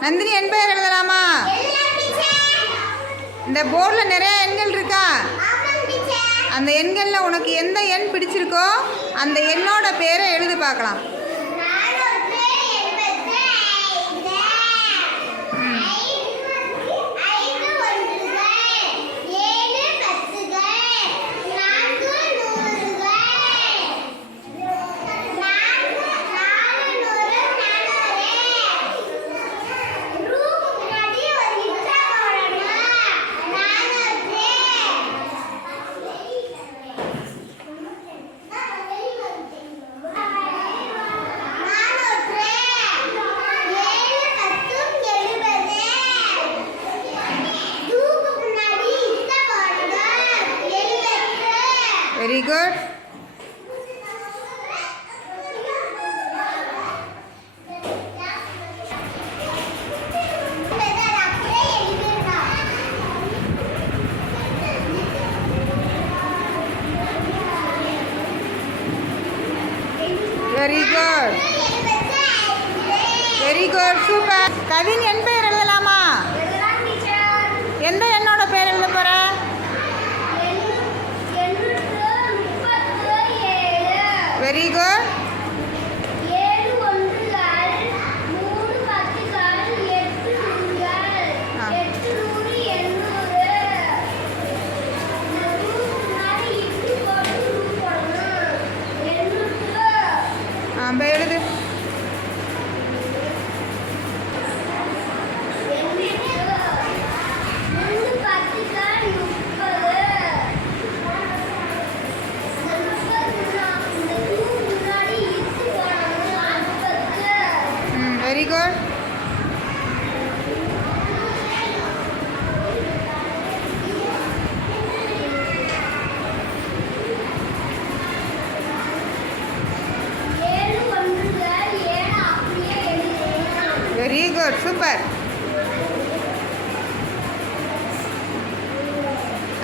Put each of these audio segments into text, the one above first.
நந்தினி என் பெயர் எழுதலாமா? இந்த போர்டில் நிறைய எண்கள் இருக்கா? அந்த எண்களில் உனக்கு எந்த எண் பிடிச்சிருக்கோ அந்த எண்ணோட பேரை எழுதி பார்க்கலாம். Very super. கவின் என்பது பெயர் எழுதலாமா எந்த எண்ணோட பேர் எழுத போற வெரி குட் ஆ. ஆ இப்போ எழுது ம் very good very good super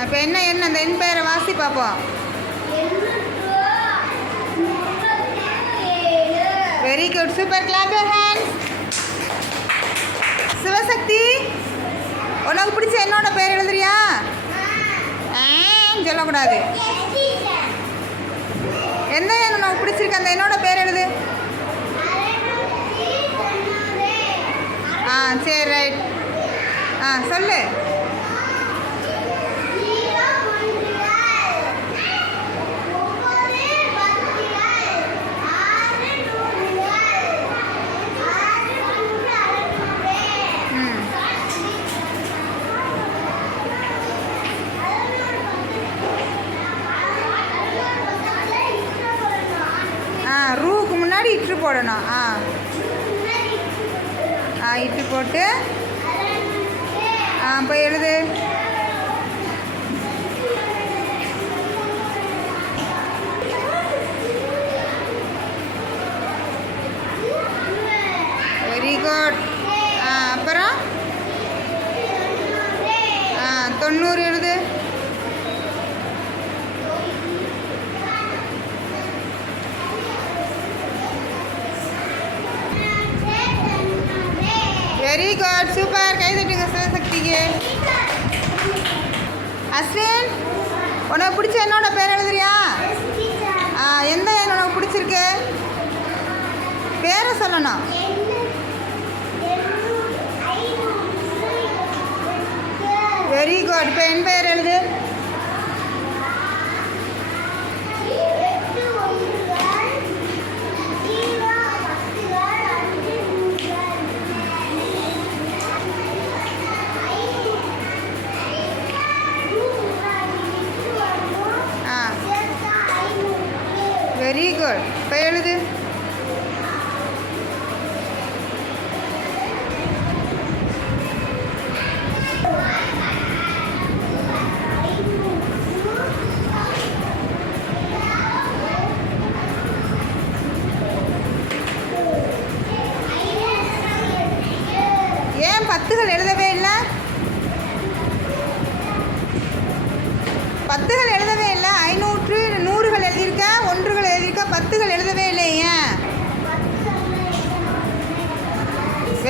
அப்போ என்ன என்ன அந்த எண் பெயரை வாசி பார்ப்போம். Very good super clap hands Sivasakthi உனக்கு பிடிச்ச என்னோட பேர் எழுதுறியா? சொல்லக்கூடாது. எந்த எண் உனக்கு பிடிச்சிருக்கு? அந்த என்னோட பேர் எழுது ஆ சரி ரைட் ஆ சொல்லு. ம் ஆ ரூக்கு முன்னாடி இட்டு போடணும். ஆ. போட்டு ஆ போய் எழுது வெரி குட் ஆ அப்புறம் ஆ தொண்ணூறு எழுது வெரி குட் சூப்பர் கை தட்டுங்க சிவசக்திக்கு. அஸ்வின் உனக்கு பிடிச்ச என்னோட பேர் எழுதுறியா? எந்த எண் உனக்கு பிடிச்சிருக்கு? பேரை சொல்லணும். வெரி குட் இப்போ என் பேர் எழுது. எழுது. ஏன் பத்துகள் எழுதவே இல்லை? பத்துகள் எழு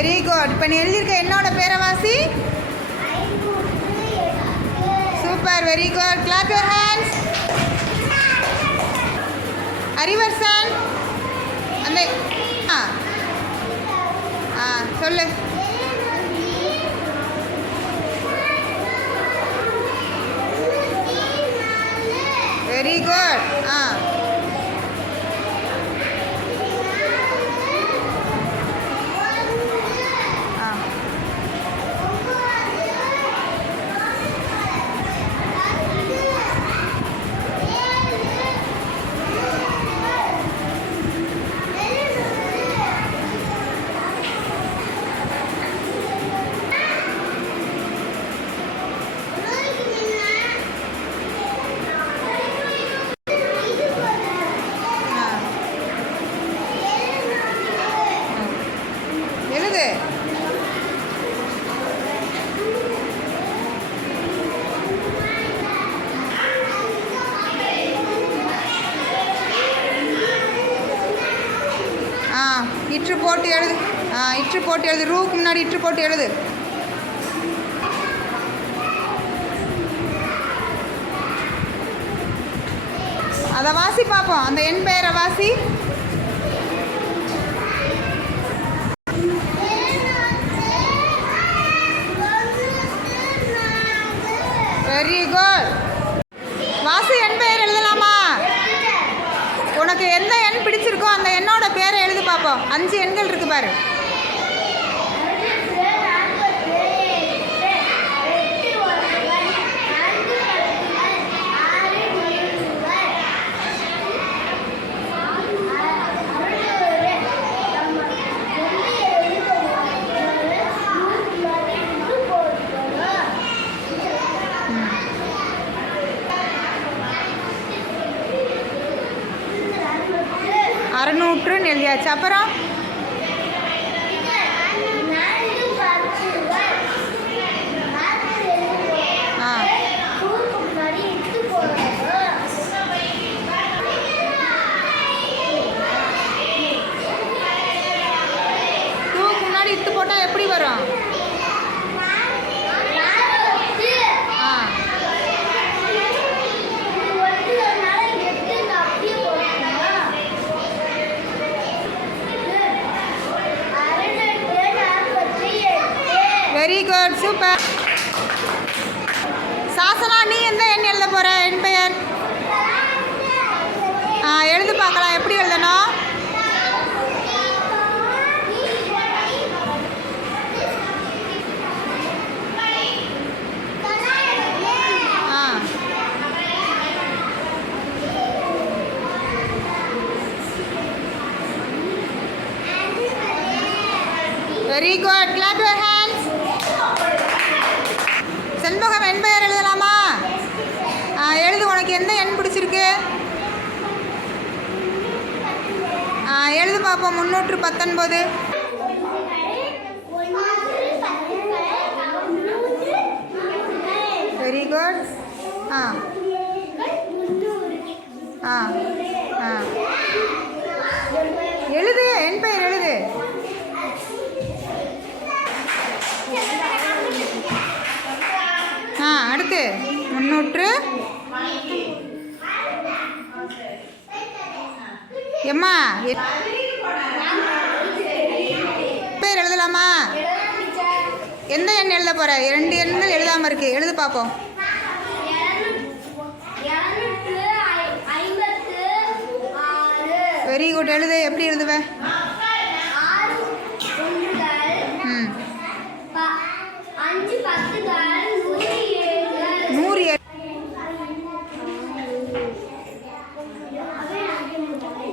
வெரி குட் இப்போ நீ எழுதியிருக்க என்னோட பேரை வாசி super very good clap your hands Harivarshan அந்த ஆ. ஆ சொல்லு. போட்டு எழுது. ஆ இற்று போட்டு எழுது. ரூக்கு முன்னாடி இற்று போட்டு எழுது. அதை வாசி பார்ப்போம். அந்த எண் பெயரை வாசி. உங்களுக்கு எந்த எண் பிடிச்சிருக்கோ அந்த எண்ணோட பேரை எழுதி பார்ப்போம். அஞ்சு எண்கள் இருக்கு பாரு. எழுதியாச்சு அப்புறம் ஆ டூக்கு முன்னாடி இட்டு போட்டால் எப்படி வரும் ஆ வெரி குட் சூப்பர் சாசனா நீ எந்த எண் எழுத போற என் பெயர் ஆ எழுது பார்க்கலாம் எப்படி எழுதணும் ஆ very good clap your hands Shenbagam என் பெயர் எழுதலாமா எழுது. உனக்கு எந்த எண் பிடிச்சிருக்கு? எழுது பார்ப்போம் முந்நூற்று பத்தொன்பது வெரி குட் ஆ ஆ ஆ எழுது என் பெயர் எழுது ஆ அடுத்து முந்நூற்று. எம்மா பேர் எழுதலாமா? எந்த எண் எழுத போற? ரெண்டு எண்கள் எழுதாம இருக்கு. எழுது பார்ப்போம் வெரி குட் எழுது. எப்படி எழுதுவ?